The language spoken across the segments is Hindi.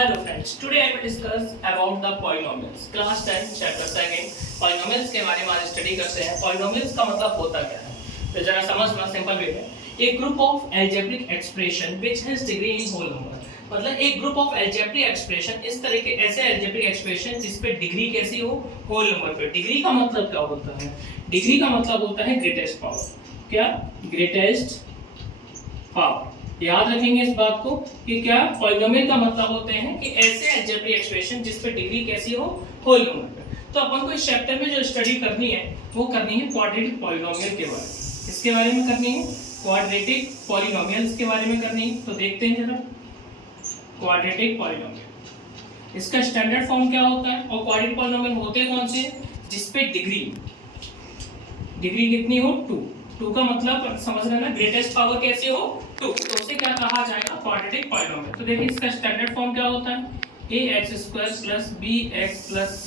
Hello friends, today I will discuss about the polynomials. Class 10 chapter 2 polynomials के बारे में आज स्टडी करते हैं। polynomials का मतलब होता क्या है? तो जरा समझना सिंपल वे में। A group of algebraic expression which has degree in whole number. मतलब एक ग्रुप ऑफ algebraic expression इस तरह के ऐसे algebraic expression जिस पे डिग्री कैसी हो होल नंबर पे। डिग्री का मतलब क्या होता है? डिग्री का मतलब होता है ग्रेटेस्ट पावर। क्या? Greatest power. याद रखेंगे इस बात को कि क्या पॉलिनोमियल का मतलब होते हैं कि ऐसे अलजेब्रिक एक्सप्रेशन जिस पे डिग्री कैसी हो होल नंबर पे। तो अपन को इस चैप्टर में जो स्टडी करनी है वो करनी है क्वाड्रेटिक पॉलिनोमियल के बारे में। इसके बारे में करनी है क्वाड्रेटिक पॉलिनोमियल्स के बारे में करनी है। तो देखते हैं जरा क्वाड्रेटिक पॉलिनोमियल इसका स्टैंडर्ड फॉर्म क्या होता है और क्वाड्रेटिक पॉलिनोमियल होते कौन से जिस पे डिग्री कितनी हो 2 का मतलब समझ रहे हैं ना, ग्रेटेस्ट पावर कैसी हो 2, तो उसे क्या कहा जाएगा क्वाड्रेटिक पॉलिनोमियल। तो देखिए इसका स्टैंडर्ड फॉर्म क्या होता है ax² + bx + c,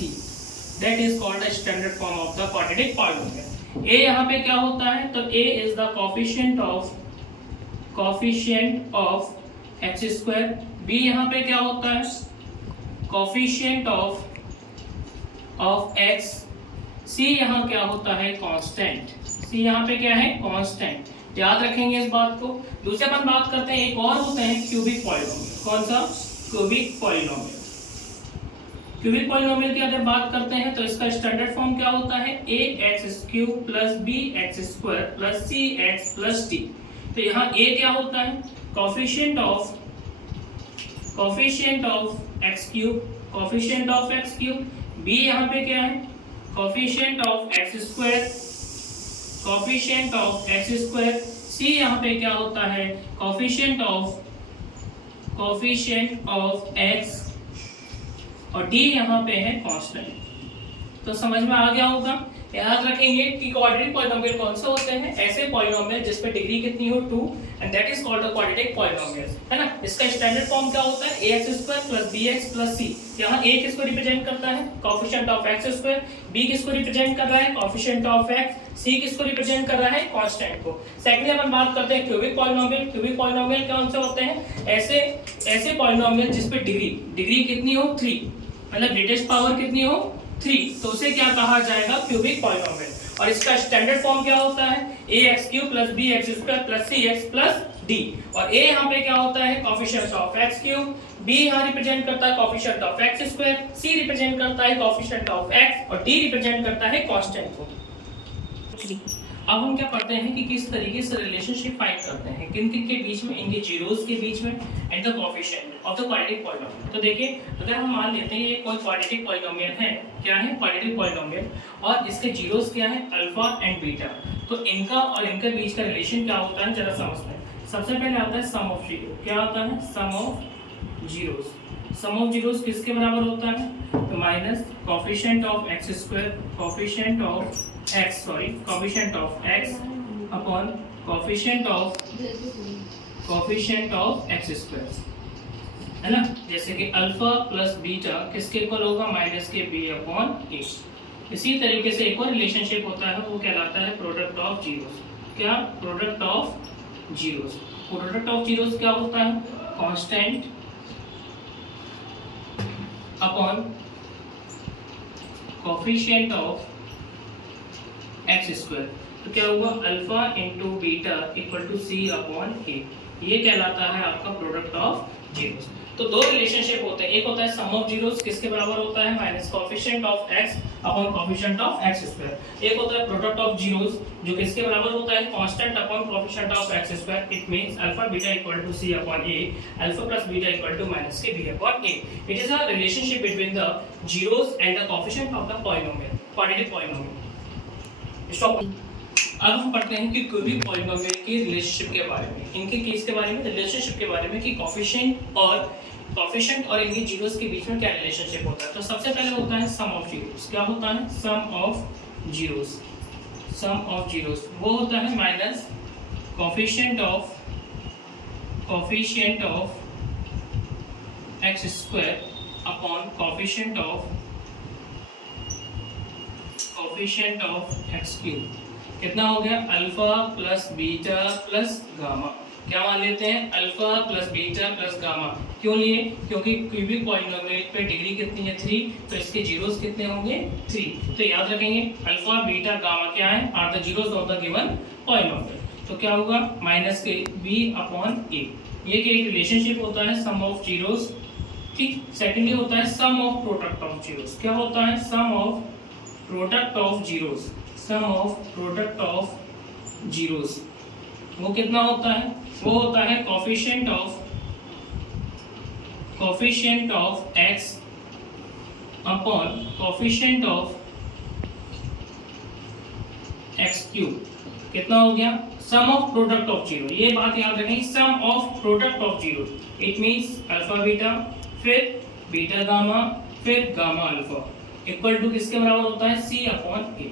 that is called the standard form of the quadratic polynomial. a यहाँ पे क्या होता है तो a is the coefficient of x², b यहाँ पे क्या होता है कोएफिशिएंट ऑफ x, c यहाँ क्या होता है कांस्टेंट, c यहाँ पे क्या है कांस्टेंट। याद रखेंगे इस बात को। दूसरे अपन बात करते हैं एक और होते हैं क्यूबिक पॉलिनोमियल। कौन सा? Cubic polynomial. क्यूबिक पॉलिनोमियल की अगर बात करते हैं तो इसका स्टैंडर्ड फॉर्म क्या होता है ax³ + bx² + cx + d। तो यहाँ a क्या होता है कोएफिशिएंट ऑफ x³, b यहाँ पे क्या है कोएफिशिएंट ऑफ x², c यहाँ पे क्या होता है कोएफिशिएंट ऑफ x, और d यहाँ पे है कांस्टेंट। तो समझ में आ गया होगा। याद रखेंगे कि क्वाड्रेटिक पॉलिनोमियल कौन से होते हैं ऐसे पॉलिनोमियल जिस पे डिग्री कितनी हो 2, and that is called the quadratic polynomial, है ना। इसका स्टैंडर्ड फॉर्म क्या होता है ax² + bx + c। यहाँ a किसको रिप्रेजेंट करता है कोएफिशिएंट ऑफ x², b किसको रिप्रेजेंट कर रहा है कोएफिशिएंट ऑफ x, c किसको रिप्रेजेंट कर रहा है कांस्टेंट को। सेकंडली अपन बात करते हैं क्यूबिक पॉलिनोमियल। क्यूबिक पॉलिनोमियल कौन से होते हैं ऐसे पॉलिनोमियल जिस पे डिग्री कितनी हो 3, मतलब ग्रेटेस्ट पावर कितनी हो 3, तो उसे क्या कहा जाएगा क्यूबिक पॉलिनोमियल। और इसका स्टैंडर्ड फॉर्म क्या होता है ax³ + bx² + cx + d, और a यहाँ पे क्या होता है कोएफिशिएंट ऑफ x³, b यहाँ रिप्रेजेंट करता है coefficient of x², c represent करता है कोएफिशिएंट ऑफ x, और d रिप्रेजेंट करता है कांस्टेंट को। अब हम क्या पढ़ते हैं कि किस तरीके से रिलेशनशिप फाइंड करते हैं किन के बीच में, इनके जीरोस के बीच में and the coefficient of the quadratic polynomial. तो देखिए अगर हम मान लेते हैं ये कोई क्वाड्रेटिक पॉलिनोमियल है, क्या है क्वाड्रेटिक पॉलिनोमियल, और इसके जीरोस क्या है अल्फा एंड बीटा, तो इनका और इनके बीच का रिलेशन क्या होता है जरा समझते हैं। सबसे पहले आता है सम ऑफ जीरो। क्या आता है sum of zeros. Sum of zeros किसके बराबर होता है तो minus coefficient of x² coefficient of x upon coefficient of x², है ना। जैसे कि अल्फा प्लस बीटा किसके इक्वल होगा माइनस के b/a। इसी तरीके से एक और रिलेशनशिप होता है वो कहलाता है प्रोडक्ट ऑफ जीरोस। क्या? Product of zeros. Product of zeros क्या होता है constant upon coefficient of x²। तो क्या हुआ alpha into beta equal to c/a। ये कहलाता है आपका प्रोडक्ट ऑफ जीरोस। तो दो रिलेशनशिप होते हैं, एक होता है सम ऑफ जीरोस किसके बराबर होता है minus coefficient of x upon coefficient of x²। एक होता है प्रोडक्ट ऑफ जीरोस जो किसके बराबर होता है constant upon coefficient of x²। It means alpha beta equal to c/a, alpha plus beta equal to minus के b/a। It is a relationship between the zeros and the coefficient of the polynomial, quadratic polynomial. अब हम पढ़ते हैं कि क्यूबिक पॉलिनोमियल के रिलेशनशिप के बारे में, इनके केस के बारे में, रिलेशनशिप के बारे में कि कोएफिशिएंट और इनके जीरोस के बीच में क्या रिलेशनशिप होता है। तो सबसे पहले होता है सम ऑफ जीरोस। क्या होता है सम ऑफ जीरोस वो होता है minus coefficient of x² upon coefficient of x³। कितना हो गया alpha plus beta plus gamma. क्या मान लेते हैं, alpha plus beta plus gamma. क्यों लिए, क्योंकि क्यूबिक पॉलिनोमियल पे डिग्री कितनी है 3, तो इसके जीरोस कितने होंगे 3। तो याद रखेंगे अल्फा बीटा गामा क्या है, are the zeros of the given polynomial. तो क्या होगा माइनस के बी अपॉन ए। ये कि एक रिलेशनशिप होता है सम ऑफ जीरोस, ठीक। सेकेंडली होता है sum of product of zeros. क्या होता है, sum of product of zeros, sum of product of zeros. वो कितना होता है, वो होता है coefficient of x upon coefficient of x cube. कितना हो गया, sum of product of zero. ये बात याद रखें, sum of product of zero, it means alpha beta फिर बीटा गामा फिर गामा अल्फा इक्वल टू किसके बराबर होता है, c अपॉन a।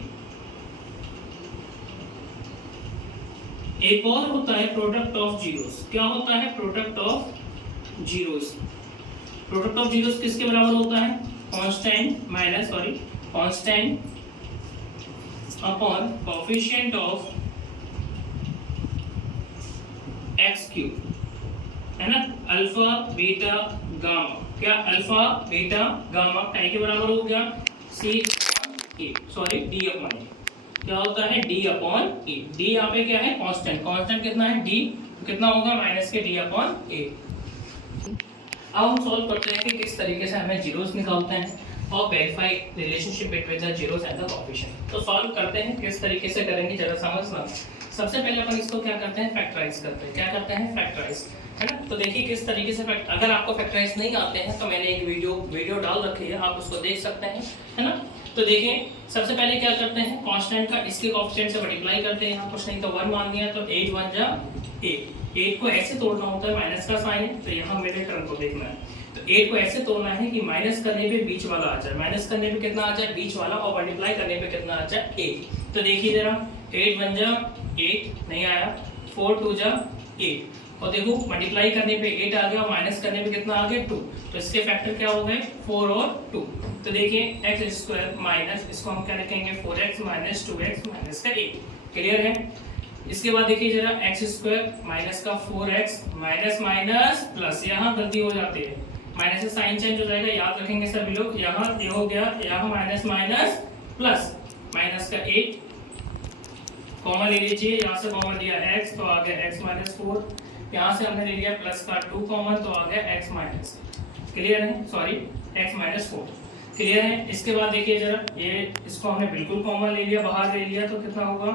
एक और होता है प्रोडक्ट ऑफ जीरोस। क्या होता है, product of zeros. Product of zeros किसके बराबर होता है, constant upon coefficient of x cube, है ना, अल्फा बीटा गामा। क्या, अल्फा बीटा गामा काय के बराबर हो गया, c upon a, sorry d upon a। क्या होता है, d अपॉन ए। d यहाँ पे क्या है, कांस्टेंट कितना है d, तो कितना होगा माइनस के d अपॉन a। अब हम सॉल्व करते हैं कि किस तरीके से हमें जीरोस निकालते हैं और verify relationship between the zeros and the coefficient. तो सॉल्व करते हैं किस तरीके से करेंगे जरा समझना। सबसे पहले अपन इसको क्या करते हैं, फैक्टराइज करते हैं। क्या करते हैं, फैक्टराइज, है ना। तो देखिए किस तरीके से अगर आपको फैक्टराइज नहीं आते हैं तो मैंने एक वीडियो डाल रखी है, आप उसको देख सकते हैं, है ना। तो देखिए सबसे पहले क्या करते हैं, कांस्टेंट का इसके कोएफिशिएंट से मल्टीप्लाई करते हैं। यहाँ कुछ नहीं तो 1 मान दिया, तो 8 1 जा 8। 8 को ऐसे तोड़ना होता है, माइनस का साइन है तो यहाँ मेरे टर्म को देखना है। तो 8 को ऐसे तोड़ना है कि माइनस करने पे बीच वाला आ जाए, माइनस करने पे कितना आ जाए, बीच वाला, और मल्टीप्लाई करने पे कितना आ जाए 8। तो देखिए जरा 8 1 जा 8 नहीं आया, 4 2 जा 8, और देखो मल्टीप्लाई करने पे 8 आ गया और माइनस करने पे कितना आ गया 2। तो इसके फैक्टर क्या हो गए 4 और 2। तो देखिए x स्क्वायर माइनस, इसको हम क्या लिखेंगे 4x माइनस 2x माइनस का 8। क्लियर है। इसके बाद देखिए जरा x स्क्वायर माइनस का 4x माइनस माइनस प्लस, यहाँ गलती हो जाती है, माइनस से साइन चेंज हो जाएगा, याद रखेंगे सभी लोग। यहाँ ये हो गया, यहाँ माइनस माइनस प्लस, माइनस का 8 कॉमन ले लीजिए, यहाँ से कॉमन लिया x तो आ गया x माइनस 4, यहाँ से हमने ले लिया प्लस का 2 कॉमन तो आ गया x माइनस, क्लियर है, सॉरी x माइनस 4, क्लियर है। इसके बाद देखिए जरा ये इसको हमने बिल्कुल कॉमन ले लिया, बाहर ले लिया, तो कितना होगा,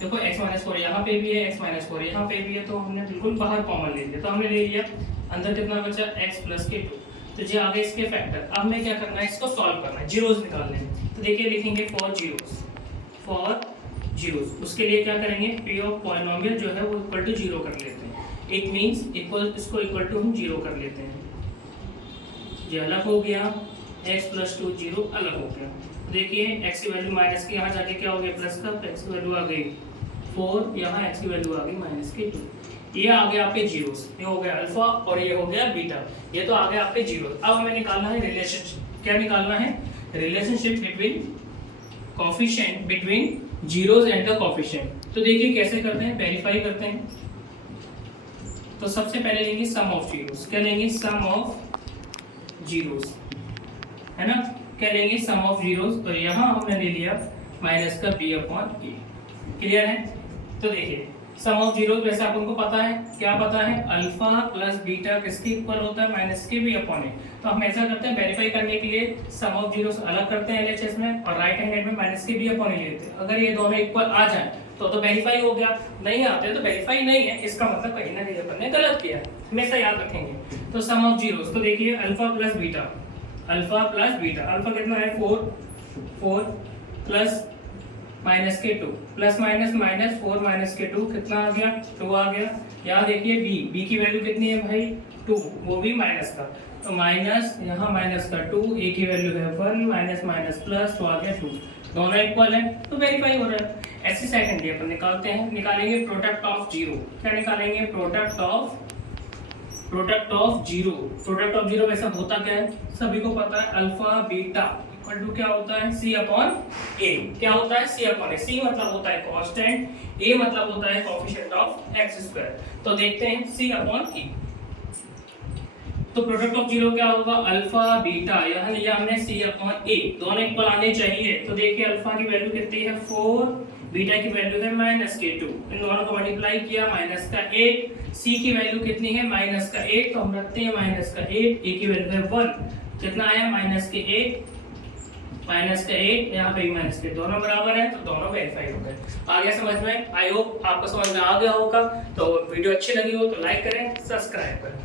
देखो x माइनस 4 यहाँ पे भी है, x माइनस 4 यहाँ पे भी है, तो हमने बिल्कुल बाहर कॉमन ले लिया, तो हमने ले लिया, अंदर कितना बचा x प्लस के 2। तो ये आगे इसके फैक्टर। अब हमें क्या करना है, इसको सॉल्व करना है, जीरोस निकालने हैं। तो देखिए लिखेंगे फॉर जीरोस, उसके लिए क्या करेंगे, p ऑफ पॉलिनोमियल जो है वो इक्वल टू 0 कर लेते हैं। इट मींस इक्वल, इसको इक्वल टू हम 0 कर लेते हैं। ये अलग हो गया, x प्लस 2 0 अलग हो गया। देखिए x की वैल्यू माइनस की, यहाँ जाके क्या हो गया प्लस का, तो x की वैल्यू आ गई 4, यहाँ x की वैल्यू आ गई माइनस की 2। ये आ गया आपके जीरोस, ये हो गया अल्फा और ये हो गया बीटा, ये तो आ गया आपके जीरोस। अब हमें निकालना है रिलेशनशिप। क्या निकालना है, relationship between coefficient between zeros and the coefficient. तो देखिए कैसे करते हैं, वेरीफाई करते हैं। तो सबसे पहले लेंगे सम ऑफ जीरोस। क्या लेंगे, सम ऑफ जीरोस, है ना। क्या लेंगे, सम ऑफ जीरोस। तो यहाँ हमने ले लिया माइनस का b अपॉन ए, क्लियर है। तो देखिए सम ऑफ जीरोस, वैसे आप उनको पता है, क्या पता है, अल्फा प्लस बीटा किसके इक्वल होता है, माइनस के b अपॉन ए। तो हम ऐसा करते हैं, वेरीफाई करने के लिए सम ऑफ जीरोस अलग करते हैं LHS में, और राइट हैंड में माइनस के b अपॉन ए लेते हैं। अगर ये दोनों इक्वल आ जाए तो वेरीफाई हो गया, नहीं आते तो वेरीफाई नहीं है, इसका मतलब कहीं ना कहीं अपन ने गलत किया, हमेशा याद रखेंगे। तो सम ऑफ जीरोस, तो देखिए अल्फा प्लस बीटा, अल्फा कितना है 4 प्लस माइनस के 2, प्लस माइनस माइनस 4 माइनस के 2 कितना आ गया 2 आ गया। यहाँ देखिए b की वैल्यू कितनी है भाई 2, वो भी माइनस का, तो माइनस, यहाँ माइनस का 2, a की वैल्यू है 1, माइनस माइनस प्लस, तो आ गया 2, दोनों इक्वल है तो वेरीफाई हो रहा है। ऐसे सेकंडली अपन निकालते हैं, निकालेंगे प्रोडक्ट ऑफ जीरो। क्या निकालेंगे, product of zero. Product of zero वैसा होता क्या है, सभी को पता है, अल्फा बीटा इक्वल टू क्या होता है c अपॉन a। क्या होता है c अपॉन a? c मतलब होता है कांस्टेंट, a मतलब होता है कोएफिशिएंट ऑफ x स्क्वायर। तो देखते हैं c अपॉन e। तो प्रोडक्ट ऑफ जीरो क्या होगा? अल्फा बीटा, यहां लिया हमने c अपॉन a, दोनों इक्वल आने चाहिए। तो देखिए अल्फा की वैल्यू कितनी है 4, बीटा की वैल्यू है -k2, इन दोनों को मल्टीप्लाई किया -8, c की वैल्यू कितनी है -1, तो हम रखते हैं -8, a की वैल्यू है 1, कितना आया -8, यहाँ पे -k, दोनों बराबर है तो दोनों वेरीफाई हो गए। आ गया समझ में? आई होप आपको समझ में आ गया होगा। तो वीडियो अच्छी लगी हो तो लाइक करें, सब्सक्राइब करें।